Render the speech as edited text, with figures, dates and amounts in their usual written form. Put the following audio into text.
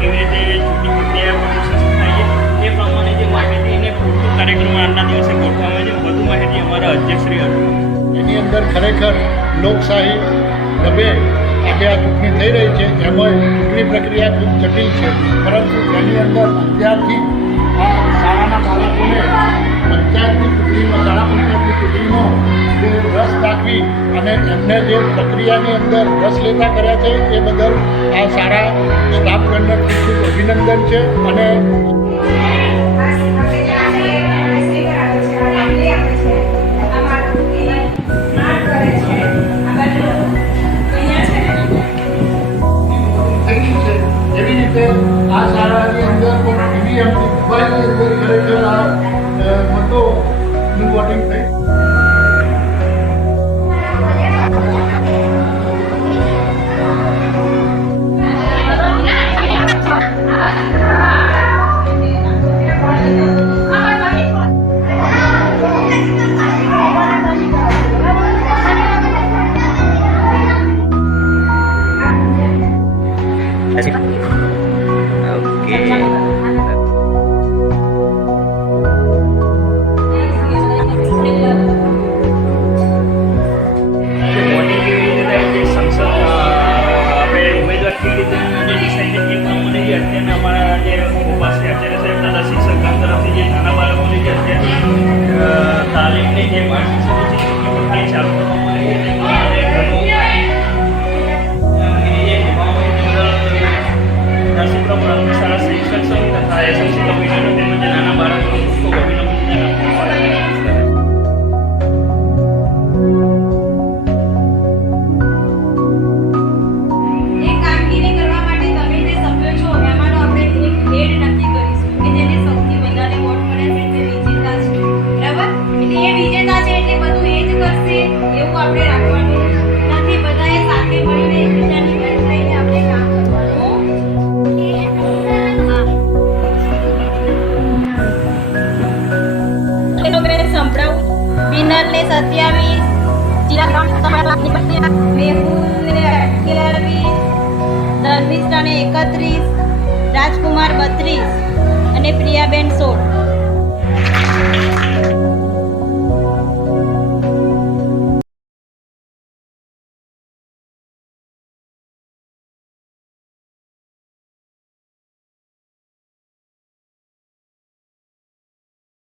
કેવી રીતે ચૂંટણી પ્રક્રિયા પ્રોસેસ થાય છે એ પ્રમાણે જે માહિતી એને પૂરતું કાર્યક્રમ આજના દિવસે ગોઠવવામાં આવે છે. વધુ માહિતી અમારા અધ્યક્ષશ્રી હતું. એની અંદર ખરેખર લોકશાહી ઢબે આજે આ ચૂંટણી થઈ રહી છે. એમાં ચૂંટણી પ્રક્રિયા ખૂબ જટિલ છે, પરંતુ તેની અંદર અત્યારથી આ શાળાના બાળકોને પંચાયતની ચૂંટણીમાં શાળા પંચાયતની ચૂંટણીમાં જે રસ દાખવી અને એમને જે પ્રક્રિયાની અંદર રસ લેતા કર્યા છે એ બદલ આ શાળા સ્ટાફગણને ખૂબ ખૂબ અભિનંદન છે. અને એવી રીતે આ શાળાની અંદર પણ ઈવીએમ મોબાઈલની અંદર ખરેખર આ મતોનું વોટિંગ થઈ. તાલીમની જે માહિતી ચાલુ શાળા શિક્ષક સંઘ તથા એસએમસી કમિશનર તેમજ નાના બાળકોનું ખૂબ અભિનંદન આપવામાં આવે છે. વિનરને 27, જિલ્લા ગ્રામ મેહુલ 21, ધર્મિષ્ઠાને 31, રાજકુમાર 32 અને પ્રિયાબેન 16.